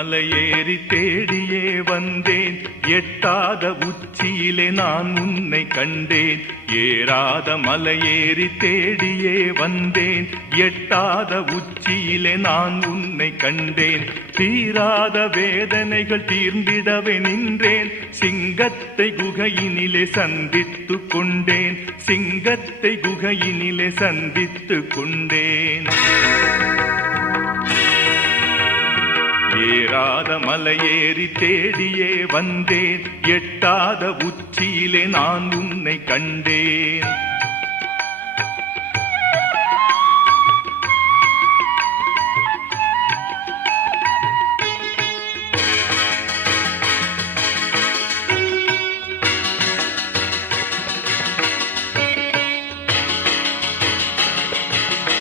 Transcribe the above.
மலையேறி தேடியே வந்தேன், எட்டாத உச்சியிலே நான் உன்னை கண்டேன். ஏறாத மலையேறி தேடியே வந்தேன், எட்டாத உச்சியிலே நான் உன்னை கண்டேன். தீராத வேதனைகள் தீர்ந்திடவே நின்றேன், சிங்கத்தை குகையினிலே சந்தித்து கொண்டேன், சிங்கத்தை குகையினிலே சந்தித்து கொண்டேன். ஏறாத மலையேறி தேடியே வந்தேன், எட்டாத உச்சியிலே நான் உன்னை கண்டேன்.